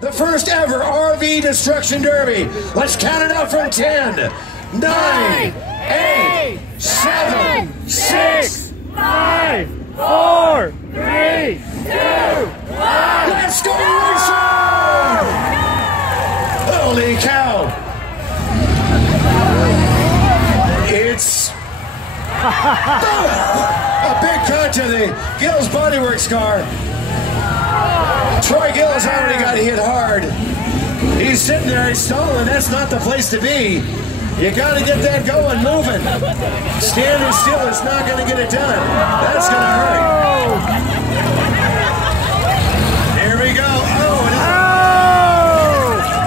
the first ever RV Destruction Derby. Let's count it out from 10, 9, 8, 7, 6, 5, 4, 3, 2, 1. Let's go racing! Holy cow! It's a big cut to the Gill's Bodyworks car. Troy Gill has already got hit hard. He's sitting there, he's stalling. That's not the place to be. You got to get that going, moving. Standing still is not going to get it done. That's going to hurt. Here we go. Oh,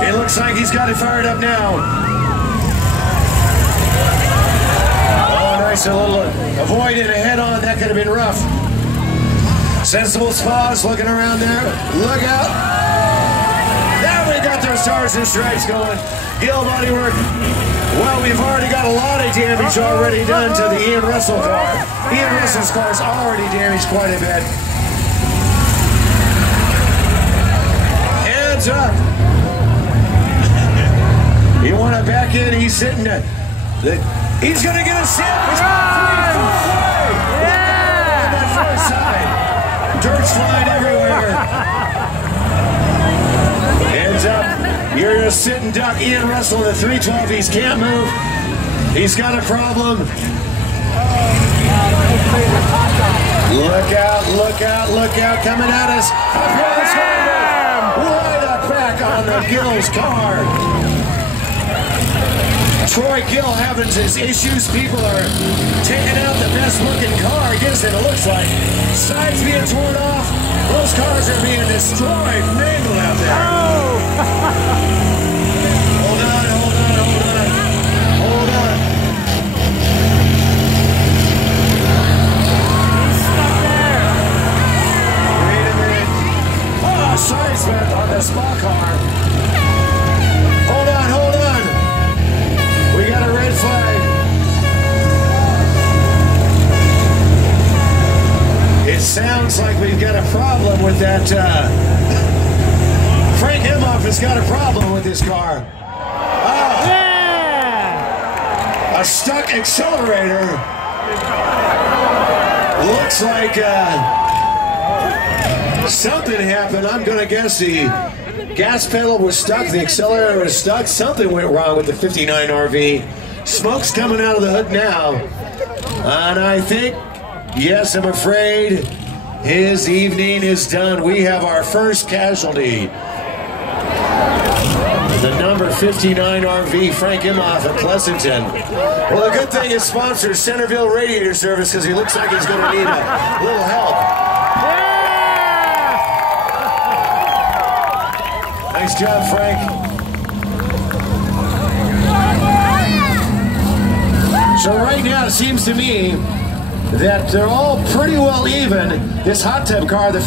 it looks like he's got it fired up now. Oh, nice, a little avoiding a head-on. That could have been rough. Sensible Spas looking around there. Look out. Now we got those stars and stripes going. Gill Bodywork. Well, we've already got a lot of damage already done to the Ian Russell car. Ian Russell's car's already damaged quite a bit. Hands up. You want to back in, he's sitting there. He's going to get a sip. He's got 3 full play. Yeah. On that far side. Dirt's flying everywhere. Hands up. You're a sitting duck. Ian Russell in the 312. He can't move. He's got a problem. Look out, look out, look out. Coming at us. Right up back on the Gill's car. Troy Gill having his issues. People are taking out the best looking car against it, it looks like. Sides being torn off. Those cars are being destroyed. Mangled out there. Oh. Hold on, hold on, hold on. Hold on. He's stuck there. Wait a minute. Oh, side swept on the spa car. Hold on, hold on. We got a red flag. It sounds like we've got a problem with that. Frank Imhoff has got a problem with this car. Oh. Yeah! A stuck accelerator. Looks like something happened. I'm going to guess the gas pedal was stuck, the accelerator was stuck. Something went wrong with the 59 RV. Smoke's coming out of the hood now. And I think, yes, I'm afraid his evening is done. We have our first casualty. The number 59 RV, Frank Imhoff at Pleasanton. Well, the good thing is sponsors Centerville Radiator Service, because he looks like he's going to need a little help. Nice job, Frank. So right now, it seems to me that they're all pretty well even. This hot tub car, the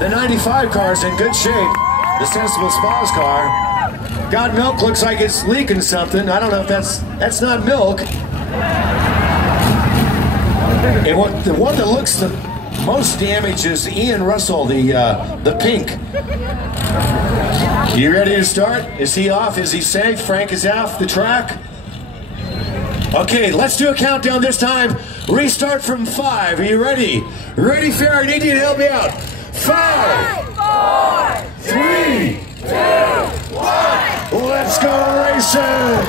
95 car is in good shape. The Sensible Spas car. Got milk, looks like it's leaking something. I don't know if that's not milk. And the one that looks the most damaged is Ian Russell, the pink. You ready to start? Is he off? Is he safe? Frank is off the track. Okay, let's do a countdown this time. Restart from 5. Are you ready? Ready, fair? I need you to help me out. 5, 4, 3, 2, 1. Let's go racing!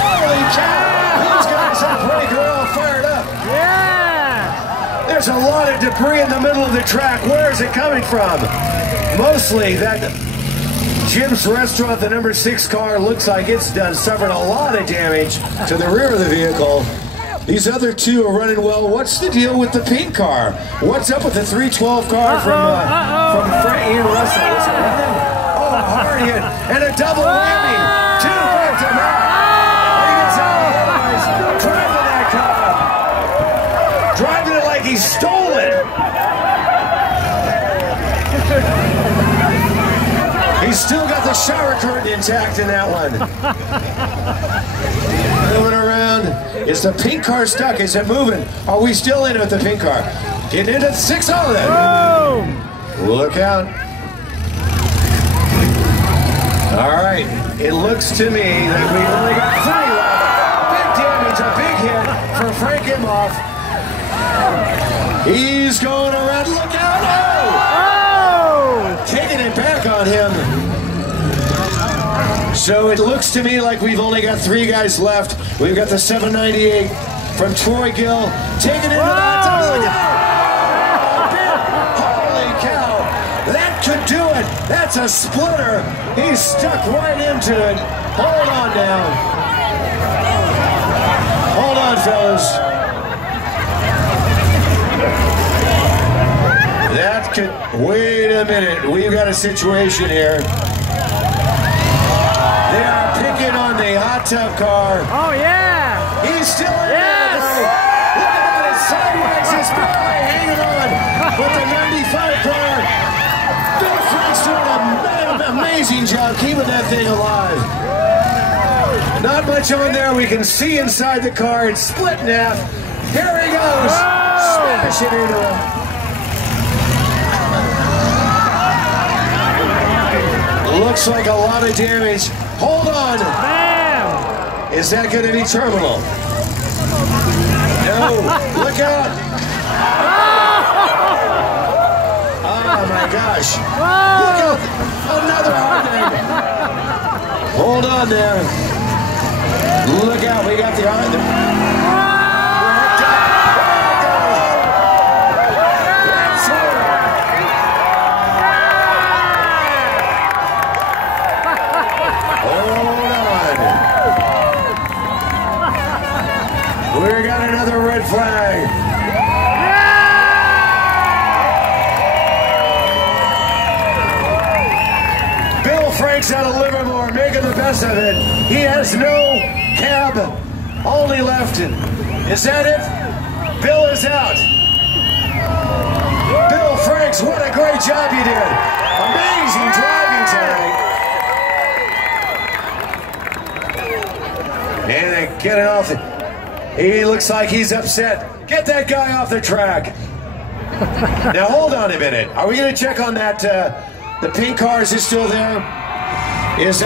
Holy cow! These guys are pretty all fired up. Yeah! There's a lot of debris in the middle of the track. Where is it coming from? Mostly that Jim's Restaurant, the number 6 car, looks like it's suffered a lot of damage to the rear of the vehicle. These other two are running well. What's the deal with the pink car? What's up with the 312 car from Frank Ian Russell? Is it running? Oh, a hard hit and a double whammy. 2 back to back. He gets out driving that car. Driving it like he stole it. He's still got the shower curtain intact in that one. Moving around. Is the pink car stuck? Is it moving? Are we still in with the pink car? Getting into 6 all of that. Look out. All right, it looks to me that we've only got 3 left. Big damage, a big hit for Frank Imhoff. He's going around, look out! Oh! Taking it back on him. So it looks to me like we've only got 3 guys left. We've got the 798 from Troy Gill taking it into the holy cow! That could do it. That's a splitter. He's stuck right into it. Hold on now. Hold on, fellas. That could, wait a minute. We've got a situation here. They are picking on the hot tub car. Oh, yeah. He's still in there. Look at that. It's sideways. It's barely hanging on. But the 95 car, Bill Frank's doing an amazing job keeping that thing alive. Not much on there. We can see inside the car. It's split in half. Here he goes. Smashing into him. Looks like a lot of damage. Hold on. Bam. Is that going to be terminal? No. Look out. Oh my gosh. Look out. Another hard one. Hold on there. Look out. We got the arm. We got another red flag. Yeah! Bill Frank's out of Livermore, making the best of it. He has no cab. Only left. Is that it? Bill is out. Bill Franks, what a great job you did. Amazing driving tonight. And they get it off. He looks like he's upset. Get that guy off the track. Now hold on a minute. Are we going to check on that? The pink car, is it still there? Is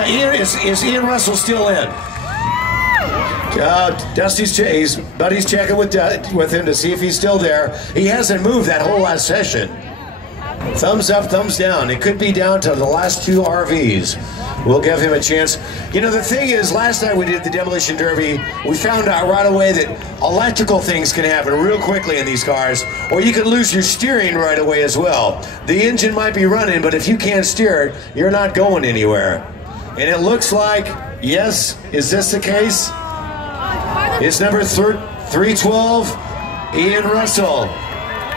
Ian Russell still in? Dusty's Buddy's checking with him to see if he's still there. He hasn't moved that whole last session. Thumbs up, thumbs down. It could be down to the last 2 RVs. We'll give him a chance. You know, the thing is, last night we did the Demolition Derby, we found out right away that electrical things can happen real quickly in these cars, or you could lose your steering right away as well. The engine might be running, but if you can't steer it, you're not going anywhere. And it looks like, yes, is this the case? It's number 312, Ian Russell.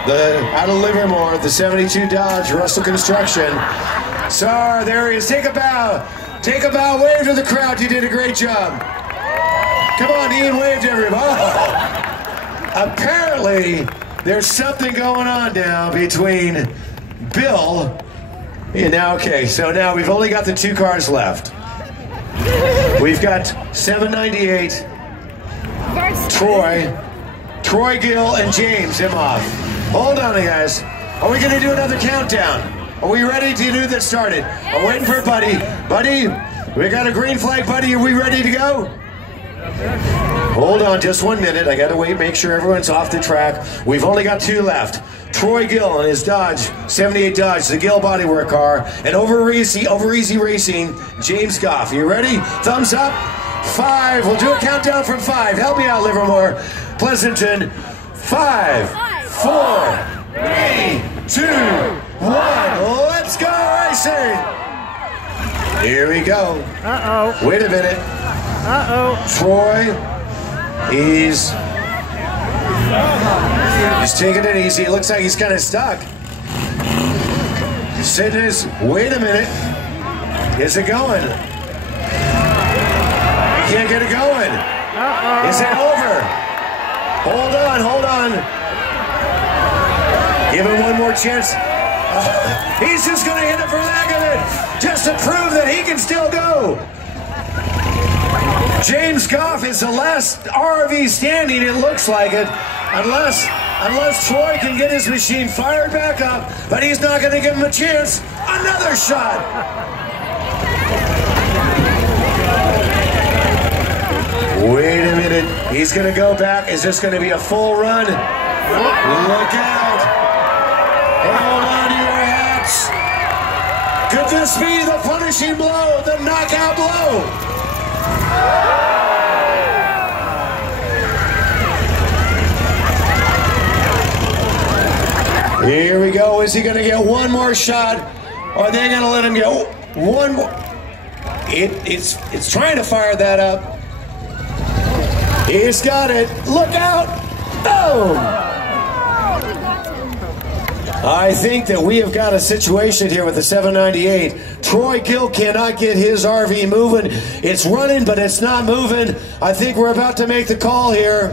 Out of Livermore, the 72 Dodge, Russell Construction. Sir, there he is. Take a bow. Take a bow. Wave to the crowd. You did a great job. Come on, Ian, wave to everybody. Oh. Apparently, there's something going on now between Bill and now, okay, so now we've only got the 2 cars left. We've got 798, Troy Gill, and James Imhoff. Hold on, guys. Are we going to do another countdown? Are we ready to do this started? I'm waiting for Buddy. Buddy, we got a green flag, Buddy. Are we ready to go? Hold on just 1 minute. I got to wait, make sure everyone's off the track. We've only got 2 left. Troy Gill and his Dodge, 78 Dodge, the Gill bodywork car. And over easy racing, James Goff. You ready? Thumbs up. 5. We'll do a countdown from 5. Help me out, Livermore. Pleasanton. 5, 4, 3, 2, 1. Let's go racing. Here we go. Uh-oh. Wait a minute. Uh-oh. Troy, he's taking it easy. It looks like he's kind of stuck. Sitting his, wait a minute. Is it going? He can't get it going. Uh-oh. Is it over? Hold on. Give him one more chance. He's just going to hit it for the heck of it, just to prove that he can still go. James Goff is the last RV standing, it looks like it, unless Troy can get his machine fired back up, but he's not going to give him a chance. Another shot. Wait a minute. He's going to go back. Is this going to be a full run? Look out. Hold on to your hats. Could this be the punishing blow, the knockout blow? Here we go. Is he going to get one more shot? Or are they going to let him get one more? It's trying to fire that up. He's got it. Look out. Boom. I think that we have got a situation here with the 798. Troy Gill cannot get his RV moving. It's running, but it's not moving. I think we're about to make the call here.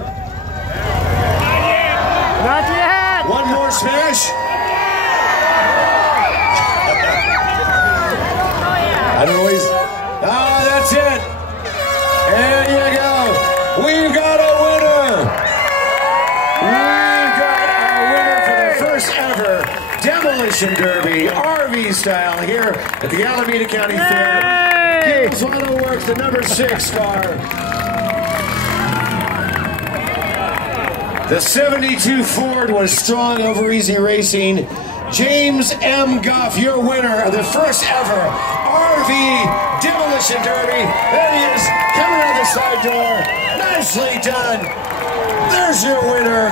Not yet. One more smash. I don't know he's... Oh, that's it. There you go. We've got a winner. We've got a winner for the first ever Demolition Derby, RV style, here at the Alameda County Fair. Gill's Auto Works, the number 6 car. The 72 Ford was strong over easy racing. James M. Goff, your winner of the first ever RV Demolition Derby. There he is, coming out the side door. Nicely done. There's your winner.